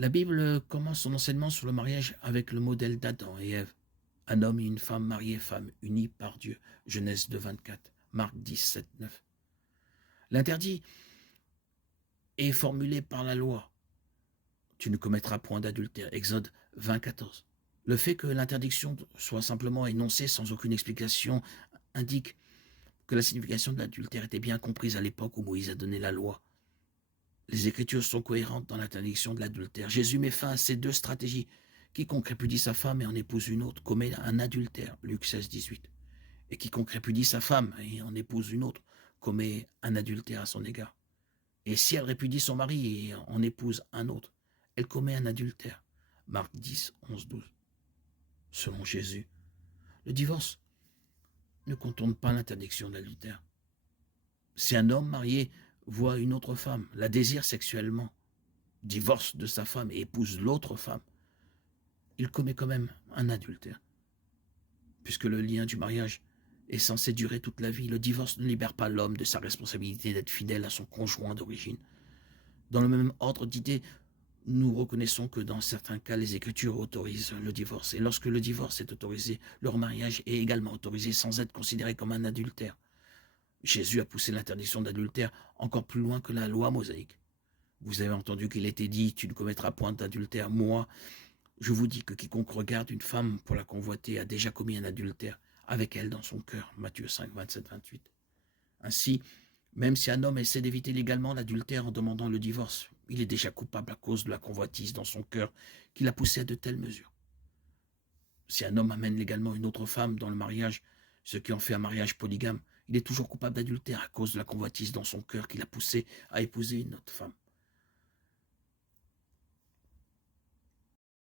La Bible commence son enseignement sur le mariage avec le modèle d'Adam et Ève. Un homme et une femme mariés, femme unie par Dieu. Genèse 2, 24. Marc 10, 7, 9. L'interdit est formulé par la loi. Tu ne commettras point d'adultère. Exode 20, 14. Le fait que l'interdiction soit simplement énoncée sans aucune explication indique que la signification de l'adultère était bien comprise à l'époque où Moïse a donné la loi. Les Écritures sont cohérentes dans l'interdiction de l'adultère. Jésus met fin à ces deux stratégies. Quiconque répudie sa femme et en épouse une autre commet un adultère. Luc 16, 18. Et quiconque répudie sa femme et en épouse une autre commet un adultère à son égard. Et si elle répudie son mari et en épouse un autre, elle commet un adultère. Marc 10, 11, 12. Selon Jésus, le divorce ne contourne pas l'interdiction de l'adultère. Si un homme marié voit une autre femme, la désire sexuellement, divorce de sa femme et épouse l'autre femme, il commet quand même un adultère. Puisque le lien du mariage est censé durer toute la vie, le divorce ne libère pas l'homme de sa responsabilité d'être fidèle à son conjoint d'origine. Dans le même ordre d'idées, nous reconnaissons que dans certains cas, les Écritures autorisent le divorce. Et lorsque le divorce est autorisé, le remariage est également autorisé sans être considéré comme un adultère. Jésus a poussé l'interdiction d'adultère encore plus loin que la loi mosaïque. Vous avez entendu qu'il était dit, tu ne commettras point d'adultère. Moi, je vous dis que quiconque regarde une femme pour la convoiter a déjà commis un adultère avec elle dans son cœur. Matthieu 5, 27, 28. Ainsi, même si un homme essaie d'éviter légalement l'adultère en demandant le divorce, il est déjà coupable à cause de la convoitise dans son cœur qui l'a poussé à de telles mesures. Si un homme amène légalement une autre femme dans le mariage, ce qui en fait un mariage polygame, il est toujours coupable d'adultère à cause de la convoitise dans son cœur qui l'a poussé à épouser une autre femme.